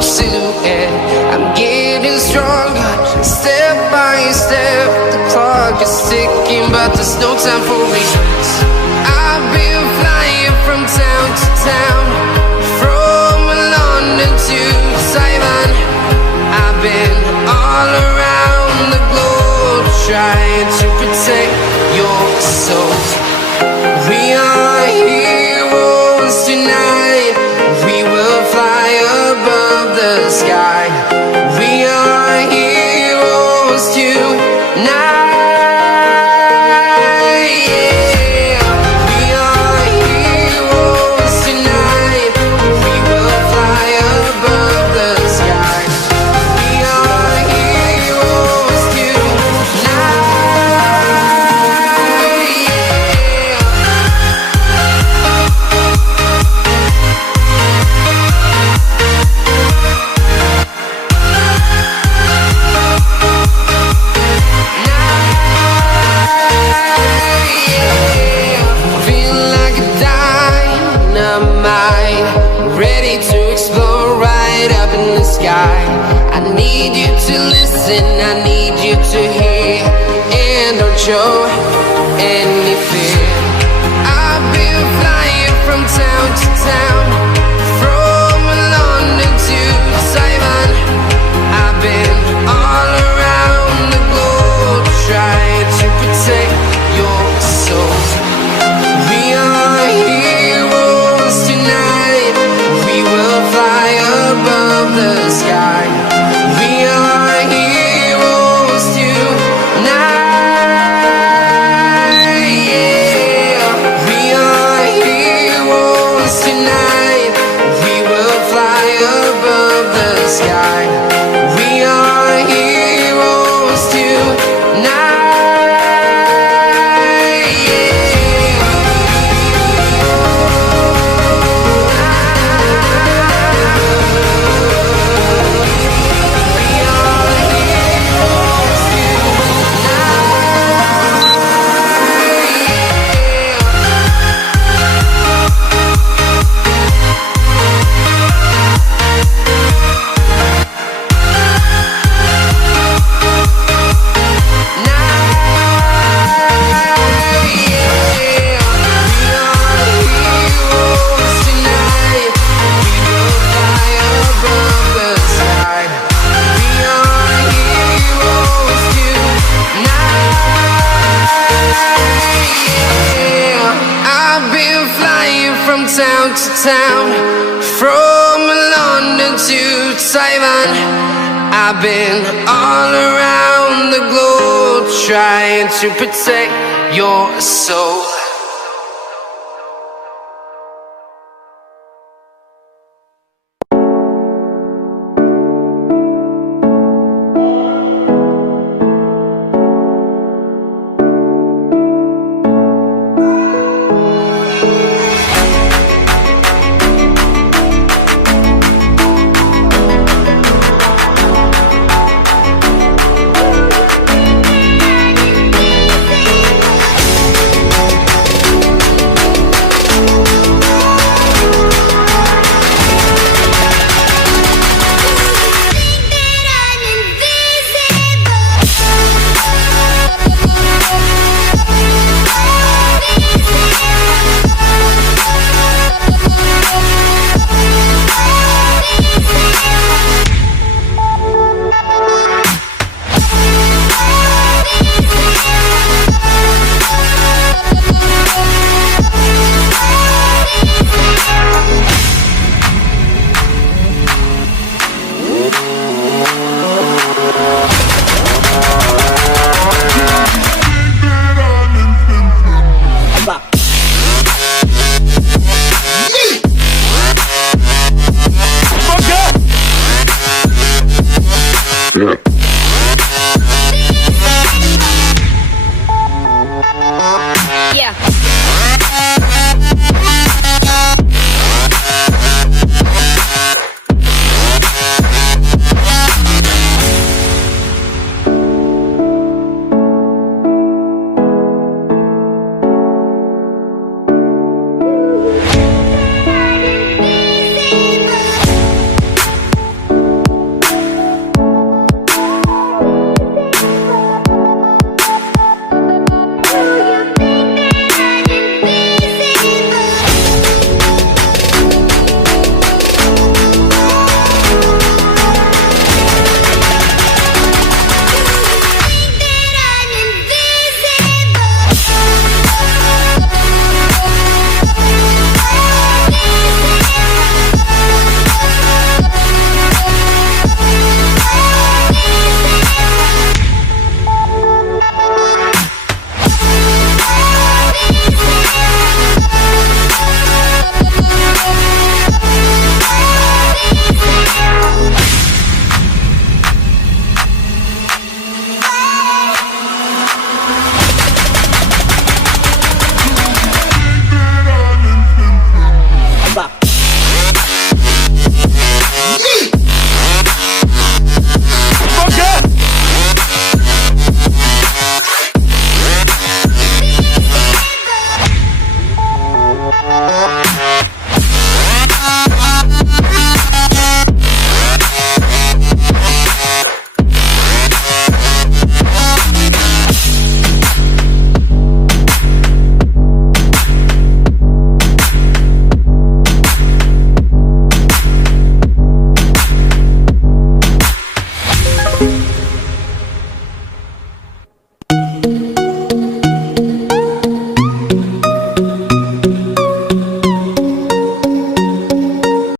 close to it. I'm getting stronger, step by step. The clock is ticking, but there's no time for regrets. I've been flying from town to town, from London to Taiwan. I've been all around the globe, trying to protect your soul. We are heroes tonight. We will fly above the sky. We are heroes tonight. Yeah. We are heroes tonight. We will fly above the sky. We are heroes tonight. Ready to explore right up in the sky. I need you to listen, I need you to hear, and don't show any fear. I've been flying from town to town, from London to Taiwan. I've been all around the globe, trying to protect your soul. We are heroes tonight. We will fly above the sky. We are heroes tonight. Yeah. We are heroes tonight. We will fly above the sky. We are heroes tonight. Town to town, from London to Taiwan. I've been all around the globe, trying to protect your soul. Yeah.